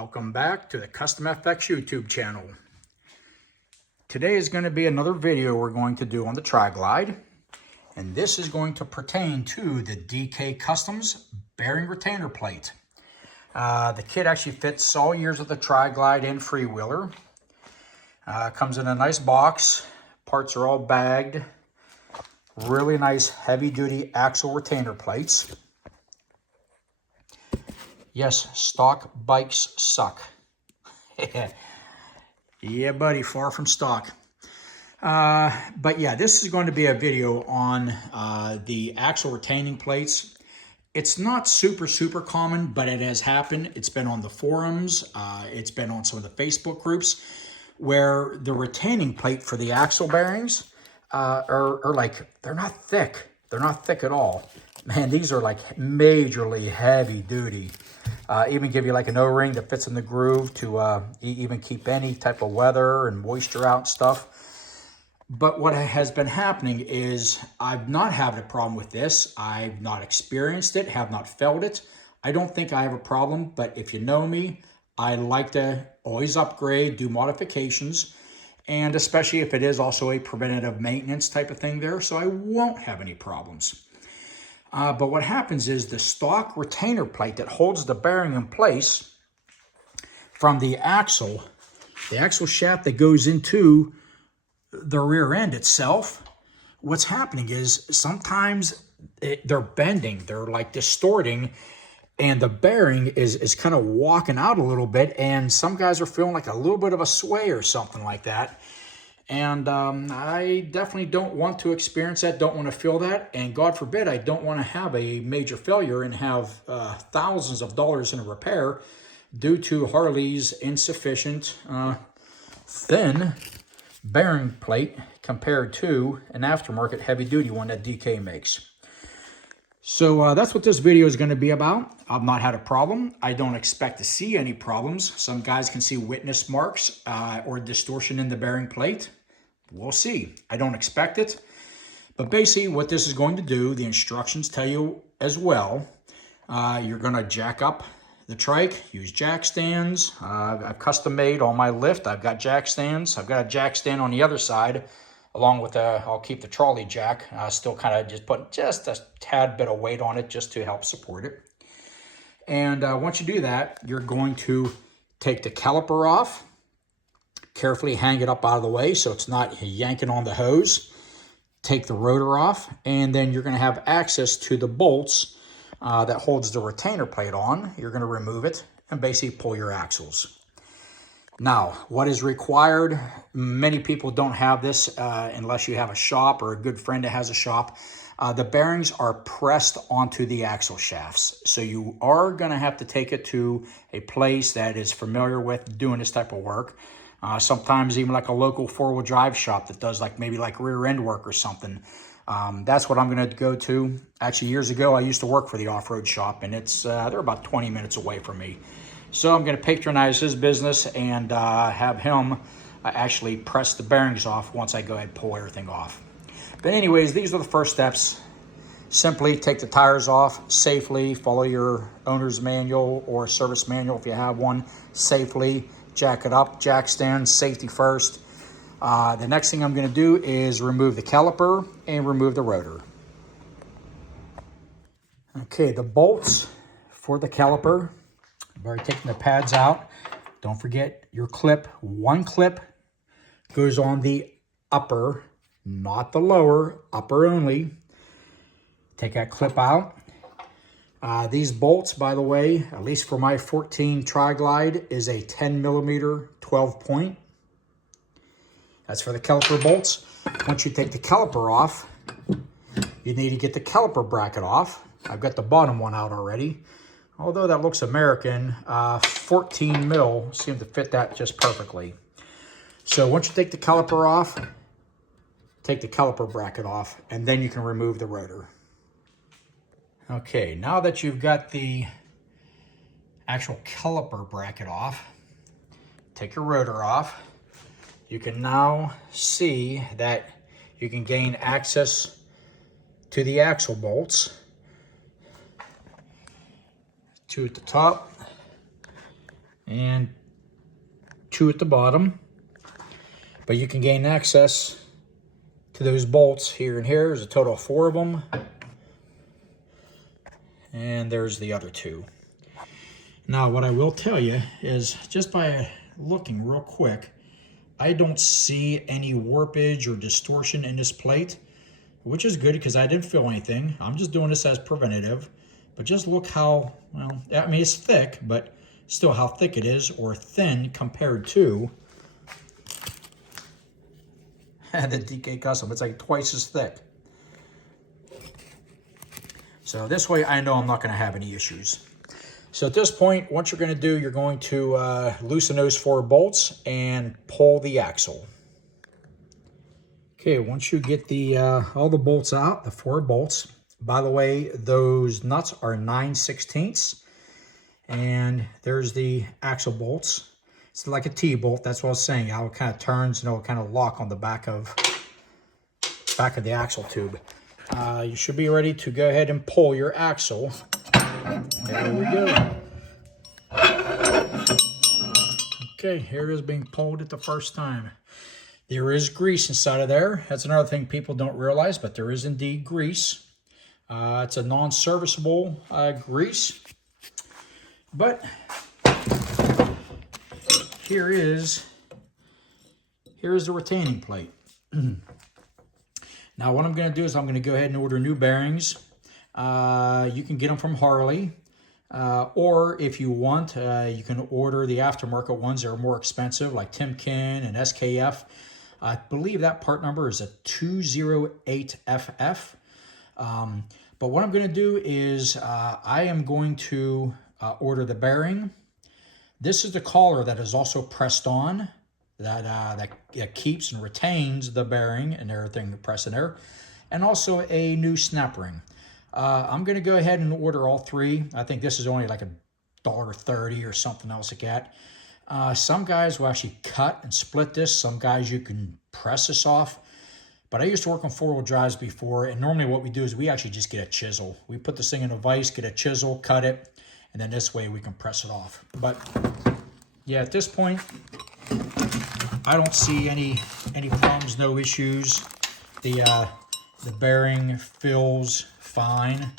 Welcome back to the Custom FX YouTube channel. Today is going to be another video we're going to do on the Tri-Glide, and this is going to pertain to the DK Customs bearing retainer plate. The kit actually fits all years of the Tri-Glide and freewheeler. Comes in a nice box. Parts are all bagged. Really nice heavy-duty axle retainer plates. Yes, stock bikes suck. Yeah, buddy, far from stock. But yeah, this is going to be a video on the axle retaining plates. It's not super common, but it has happened. It's been on the forums. It's been on some of the Facebook groups where the retaining plate for the axle bearings are like, they're not thick. They're not thick at all. Man, these are like majorly heavy duty. Even give you like an O-ring that fits in the groove to even keep any type of weather and moisture out and stuff. But what has been happening is I've not had a problem with this. I've not experienced it, have not felt it. I don't think I have a problem, but if you know me, I like to always upgrade, do modifications, and especially if it is also a preventative maintenance type of thing there, so I won't have any problems. But what happens is the stock retainer plate that holds the bearing in place from the axle shaft that goes into the rear end itself, what's happening is sometimes they're bending, they're like distorting, and the bearing is kind of walking out a little bit, and some guys are feeling like a little bit of a sway or something like that. And I definitely don't want to experience that, don't want to feel that, and God forbid I don't want to have a major failure and have thousands of dollars in a repair due to Harley's insufficient thin bearing plate compared to an aftermarket heavy-duty one that DK makes. So that's what this video is going to be about. I've not had a problem. I don't expect to see any problems. Some guys can see witness marks or distortion in the bearing plate. We'll see. I don't expect it. But basically what this is going to do, the instructions tell you as well. You're going to jack up the trike, use jack stands. I've custom made on my lift. I've got jack stands. I've got a jack stand on the other side along with I'll keep the trolley jack. Still kind of just put just a tad bit of weight on it just to help support it. And once you do that, you're going to take the caliper off. Carefully hang it up out of the way so it's not yanking on the hose. Take the rotor off, and then you're going to have access to the bolts that holds the retainer plate on. You're going to remove it and basically pull your axles. Now, what is required? Many people don't have this unless you have a shop or a good friend that has a shop. The bearings are pressed onto the axle shafts. So you are going to have to take it to a place that is familiar with doing this type of work. Sometimes even like a local four-wheel drive shop that does maybe rear end work or something. That's what I'm going to go to. Actually, years ago, I used to work for the off-road shop, and they're about 20 minutes away from me. So I'm going to patronize his business and have him actually press the bearings off once I go ahead and pull everything off. But anyways, these are the first steps. Simply take the tires off safely, follow your owner's manual or service manual if you have one safely. Jack it up, jack stand, safety first. The next thing I'm going to do is remove the caliper and remove the rotor. Okay, the bolts for the caliper. I've already taken the pads out. Don't forget your clip. One clip goes on the upper, not the lower, upper only. Take that clip out. These bolts, by the way, at least for my 14 Tri-Glide, is a 10 millimeter 12 point. That's for the caliper bolts. Once you take the caliper off, you need to get the caliper bracket off. I've got the bottom one out already. Although that looks American, 14 mil seemed to fit that just perfectly. So once you take the caliper off, take the caliper bracket off, and then you can remove the rotor. Okay, now that you've got the actual caliper bracket off, take your rotor off. You can now see that you can gain access to the axle bolts. Two at the top and 2 at the bottom. But you can gain access to those bolts here and here. There's a total of 4 of them. And there's the other 2. Now, what I will tell you is, just by looking real quick, I don't see any warpage or distortion in this plate, which is good because I didn't feel anything. I'm just doing this as preventative. But just look how, well, I mean, it's thick, but still how thick it is, or thin compared to the DK Custom. It's like twice as thick. So this way I know I'm not going to have any issues. So at this point, what you're going to do, you're going to loosen those 4 bolts and pull the axle. Okay, once you get the all the bolts out, the 4 bolts. By the way, those nuts are 9/16, and there's the axle bolts. It's like a T-bolt. That's what I was saying. How it kind of turns and it'll kind of lock on the back of the axle tube. You should be ready to go ahead and pull your axle. There we go. Okay, here it is being pulled at the first time. There is grease inside of there. That's another thing people don't realize, but there is indeed grease. It's a non-serviceable grease. But here is the retaining plate. Now what I'm going to do is I'm going to go ahead and order new bearings. You can get them from Harley. Or if you want, you can order the aftermarket ones that are more expensive, like Timken and SKF. I believe that part number is a 208FF. But what I'm going to do is I am going to order the bearing. This is the collar that is also pressed on, that keeps and retains the bearing and everything pressed in there, and also a new snap ring. I'm going to go ahead and order all 3. I think this is only like $1.30 or something else like that. Some guys will actually cut and split this. Some guys you can press this off. But I used to work on 4-wheel drives before, and normally what we do is we actually just get a chisel. We put this thing in a vise, get a chisel, cut it, and then this way we can press it off. But yeah, at this point, I don't see any problems, no issues. The bearing fills fine.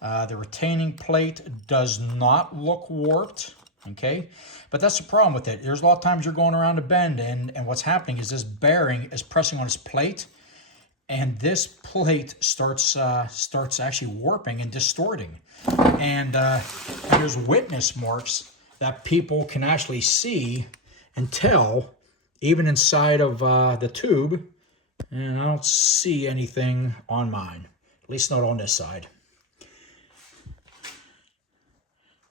The retaining plate does not look warped, okay? But that's the problem with it. There's a lot of times you're going around a bend, and what's happening is this bearing is pressing on this plate, and this plate starts actually warping and distorting. And there's witness marks that people can actually see and tell, even inside of the tube. And I don't see anything on mine, at least not on this side.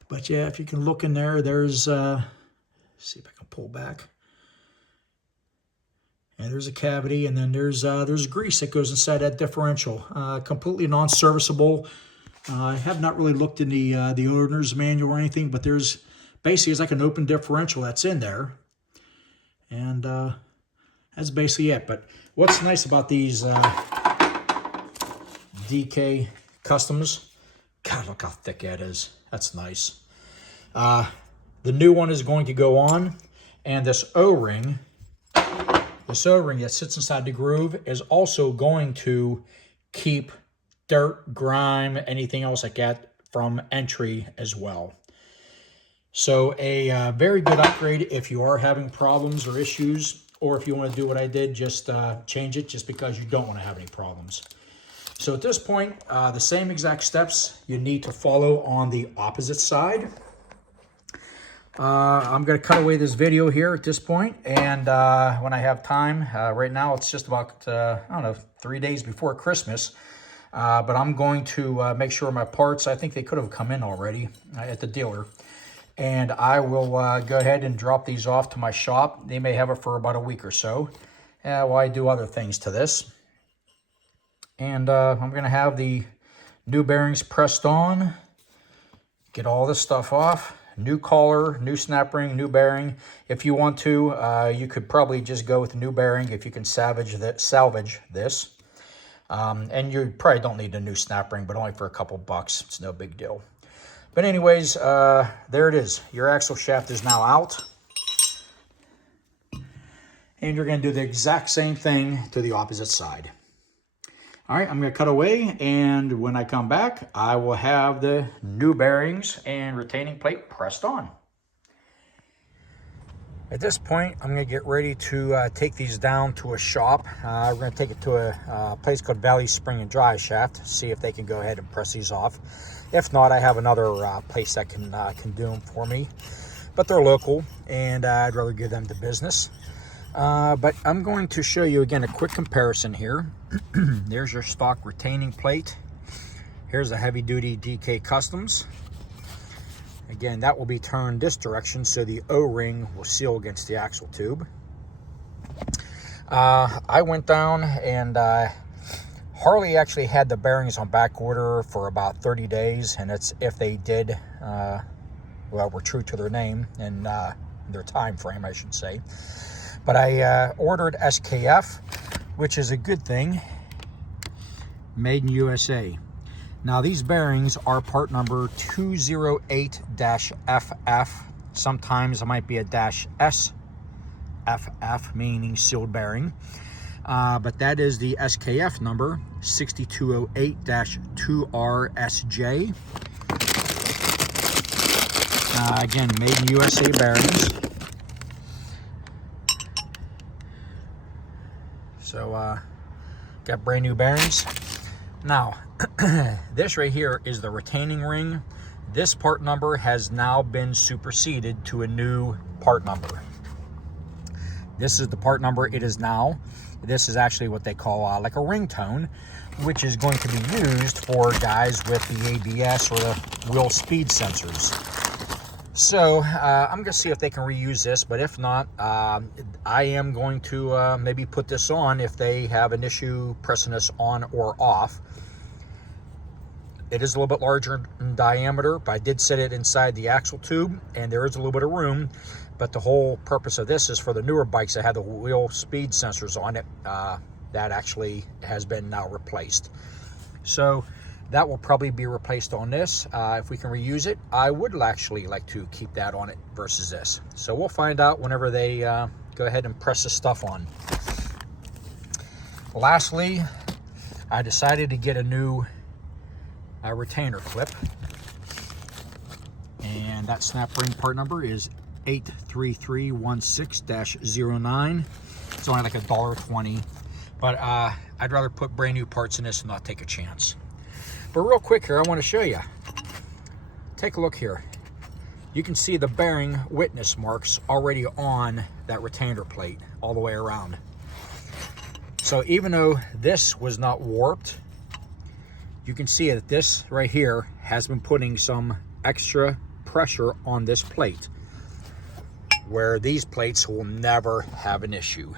But yeah, if you can look in there, there's, see if I can pull back. And there's a cavity, and then there's grease that goes inside that differential. Completely non-serviceable. I have not really looked in the owner's manual or anything, but there's basically, it's like an open differential that's in there. And that's basically it. But what's nice about these DK Customs, God, look how thick that is. That's nice. The new one is going to go on, and this O-ring that sits inside the groove is also going to keep dirt, grime, anything else like that from entry as well. So a very good upgrade if you are having problems or issues, or if you want to do what I did, just change it just because you don't want to have any problems. So at this point, the same exact steps you need to follow on the opposite side. I'm going to cut away this video here at this point, and when I have time, right now it's just about, I don't know, 3 days before Christmas, but I'm going to make sure my parts, I think they could have come in already at the dealer, and I will go ahead and drop these off to my shop. They may have it for about a week or so while I do other things to this. And I'm going to have the new bearings pressed on, get all this stuff off. New collar, new snap ring, new bearing. If you want to, you could probably just go with a new bearing if you can salvage this. And you probably don't need a new snap ring, but only for a couple bucks. It's no big deal. But anyways, there it is. Your axle shaft is now out. And you're going to do the exact same thing to the opposite side. All right, I'm going to cut away, and when I come back, I will have the new bearings and retaining plate pressed on. At this point, I'm going to get ready to take these down to a shop. We're going to take it to a place called Valley Spring and Dry Shaft, see if they can go ahead and press these off. If not, I have another place that can do them for me. But they're local, and I'd rather give them the business. But I'm going to show you again a quick comparison here. There's your stock retaining plate. Here's a heavy duty DK Customs. Again, that will be turned this direction so the O-ring will seal against the axle tube. I went down and Harley actually had the bearings on back order for about 30 days, and it's if they did, well, were true to their name and their time frame, I should say. But I ordered SKF, which is a good thing, made in USA. Now these bearings are part number 208-FF. Sometimes it might be a -SFF, meaning sealed bearing. But that is the SKF number, 6208-2RSJ. Again, made in USA bearings. So, got brand new bearings. Now, this right here is the retaining ring. This part number has now been superseded to a new part number. This is the part number it is now. This is actually what they call like a ringtone, which is going to be used for guys with the ABS or the wheel speed sensors. So I'm going to see if they can reuse this, but if not, I am going to maybe put this on if they have an issue pressing this on or off. It is a little bit larger in diameter, but I did set it inside the axle tube, and there is a little bit of room. But the whole purpose of this is for the newer bikes that have the wheel speed sensors on it. That actually has been now replaced. So that will probably be replaced on this. If we can reuse it, I would actually like to keep that on it versus this. So we'll find out whenever they go ahead and press the stuff on. Lastly, I decided to get a new retainer clip, and that snap ring part number is 83316-09. It's only like $1.20, but I'd rather put brand new parts in this and not take a chance. But real quick here, I want to show you. Take a look here. You can see the bearing witness marks already on that retainer plate all the way around. So even though this was not warped, you can see that this right here has been putting some extra pressure on this plate, where these plates will never have an issue.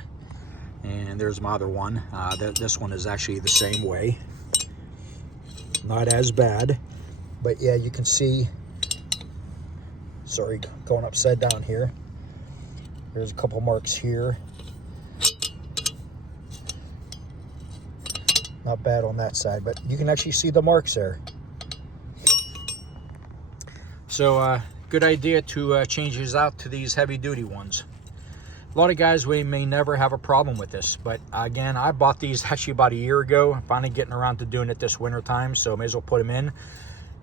And there's my other one. This one is actually the same way. Not as bad, but yeah, you can see, sorry, going upside down here. There's a couple marks here. Not bad on that side, but you can actually see the marks there. So good idea to change these out to these heavy duty ones. A lot of guys may never have a problem with this, but again, I bought these actually about a year ago. I'm finally getting around to doing it this winter time, so I may as well put them in.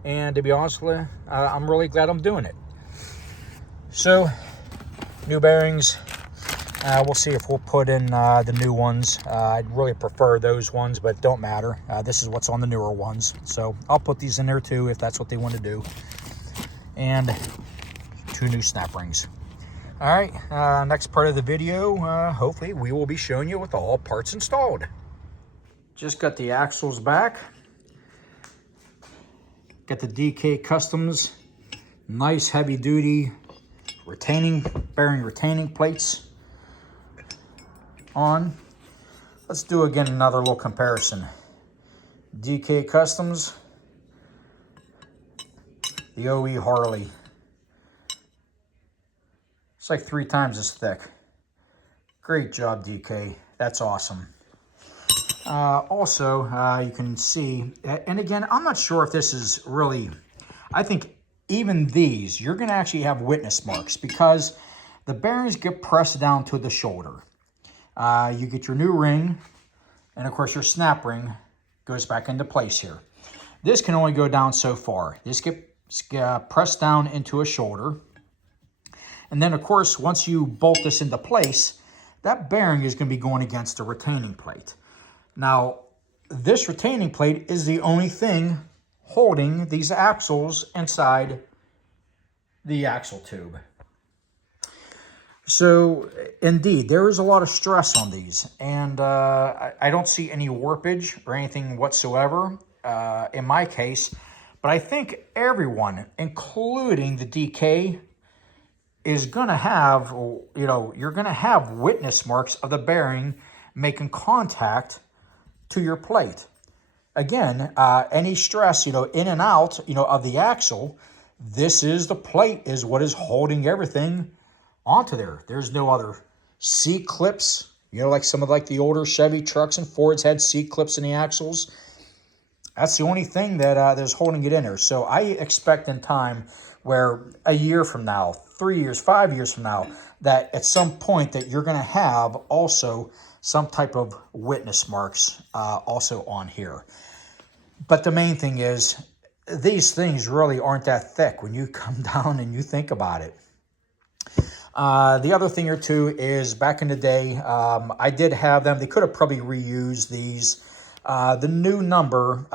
And to be honest with you, I'm really glad I'm doing it. So, new bearings. We'll see if we'll put in the new ones. I'd really prefer those ones, but it don't matter. This is what's on the newer ones. So I'll put these in there too if that's what they want to do. And 2 new snap rings. All right, next part of the video, hopefully we will be showing you with all parts installed. Just got the axles back. Got the DK Customs, nice heavy duty bearing retaining plates on. Let's do again another little comparison. DK Customs, the OE Harley. It's like 3 times as thick. Great job, DK. That's awesome. Also, you can see, and again, I'm not sure if this is really, I think even these, you're gonna actually have witness marks because the bearings get pressed down to the shoulder. You get your new ring, and of course your snap ring goes back into place here. This can only go down so far. This gets pressed down into a shoulder. And then of course, once you bolt this into place, that bearing is gonna be going against the retaining plate. Now, this retaining plate is the only thing holding these axles inside the axle tube. So indeed, there is a lot of stress on these, and I don't see any warpage or anything whatsoever in my case, but I think everyone, including the DK, is gonna have, you're gonna have witness marks of the bearing making contact to your plate. Again, any stress, in and out, of the axle, this is the plate is what is holding everything onto there. There's no other C-clips, like some of the older Chevy trucks and Fords had C-clips in the axles. That's the only thing that is holding it in there. So I expect in time where a year from now, 3 years, 5 years from now, that at some point that you're going to have also some type of witness marks also on here. But the main thing is these things really aren't that thick when you come down and you think about it. The other thing or two is back in the day, I did have them. They could have probably reused these. The new number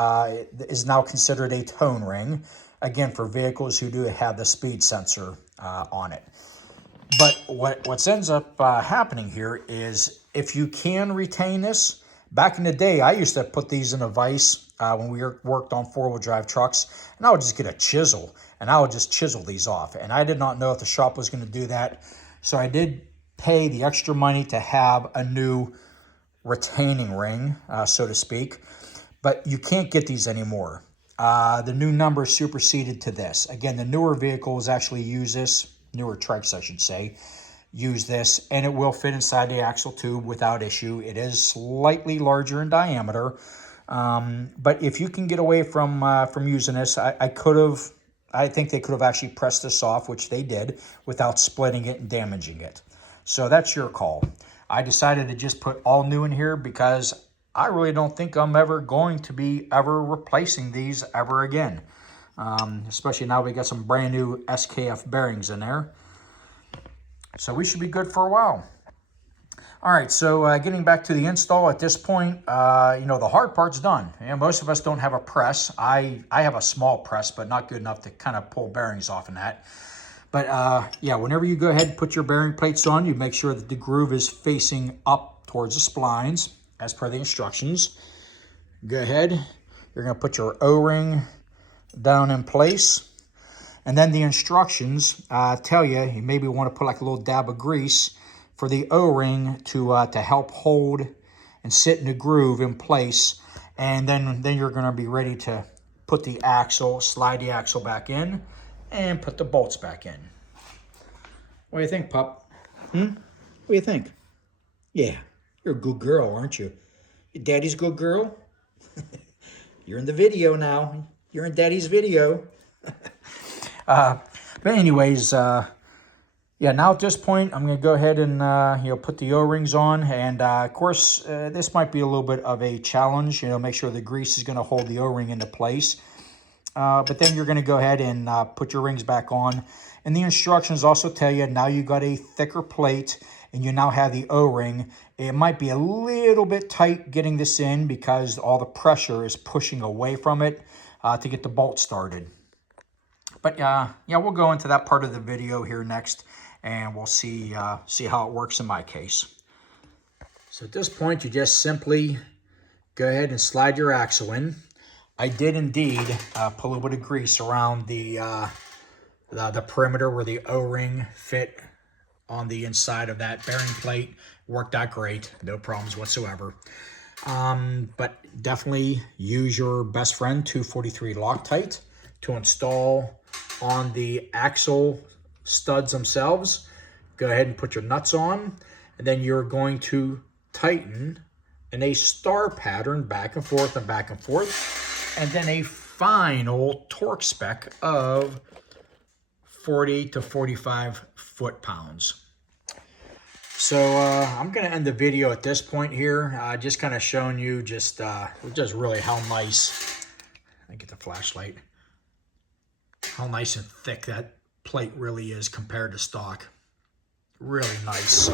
is now considered a tone ring, again, for vehicles who do have the speed sensor on it. But what ends up happening here is if you can retain this, back in the day, I used to put these in a vise when we worked on four-wheel drive trucks, and I would just get a chisel, and I would just chisel these off. And I did not know if the shop was going to do that, so I did pay the extra money to have a new retaining ring, so to speak. But you can't get these anymore. The new number superseded to this. Again, the newer vehicles actually use this, newer trikes I should say, use this, and it will fit inside the axle tube without issue. It is slightly larger in diameter, but if you can get away from using this, I think they could have actually pressed this off, which they did, without splitting it and damaging it. So that's your call. I decided to just put all new in here because I really don't think I'm ever going to be replacing these ever again. Especially now we got some brand new SKF bearings in there. So we should be good for a while. All right, so getting back to the install at this point, the hard part's done. Most of us don't have a press. I have a small press, but not good enough to kind of pull bearings off in that. But yeah, whenever you go ahead and put your bearing plates on, you make sure that the groove is facing up towards the splines as per the instructions. Go ahead, you're gonna put your O-ring down in place. And then the instructions tell you, you maybe want to put like a little dab of grease for the O-ring to help hold and sit in the groove in place. And then you're going to be ready to put the axle, slide the axle back in, and put the bolts back in. What do you think, pup? What do you think? Yeah, you're a good girl, aren't you? Your daddy's a good girl? You're in the video now. You're in daddy's video. But anyways, yeah, now at this point, I'm going to go ahead and, put the O-rings on. And, of course, this might be a little bit of a challenge. Make sure the grease is going to hold the O-ring into place. But then you're going to go ahead and put your rings back on. And the instructions also tell you now you got a thicker plate and you now have the O-ring. It might be a little bit tight getting this in because all the pressure is pushing away from it to get the bolt started. But yeah, we'll go into that part of the video here next, and we'll see how it works in my case. So at this point, you just simply go ahead and slide your axle in. I did indeed put a little bit of grease around the perimeter where the O-ring fit on the inside of that bearing plate. Worked out great, no problems whatsoever. But definitely use your best friend 243 Loctite to install on the axle studs themselves. Go ahead and put your nuts on, and then you're going to tighten in a star pattern back and forth and back and forth, and then a final torque spec of 40 to 45 foot-pounds. So I'm going to end the video at this point here, just kind of showing you just really how nice, let me get the flashlight, how nice and thick that plate really is compared to stock. Really nice.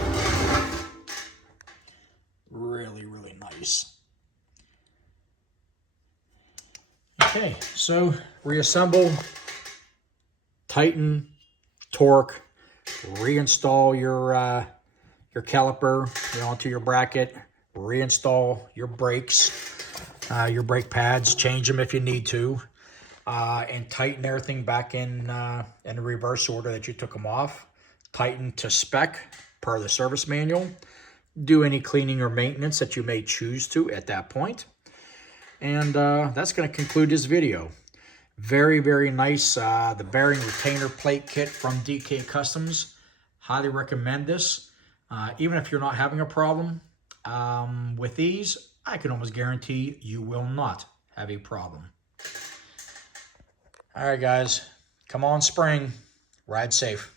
Really, really nice. Okay, so reassemble, tighten, torque, reinstall your caliper onto your bracket, reinstall your brakes, your brake pads, change them if you need to, and tighten everything back in the reverse order that you took them off. Tighten to spec per the service manual. Do any cleaning or maintenance that you may choose to at that point. And that's going to conclude this video. Very, very nice. The bearing retainer plate kit from DK Customs. Highly recommend this. Even if you're not having a problem with these, I can almost guarantee you will not have a problem. All right, guys. Come on, spring. Ride safe.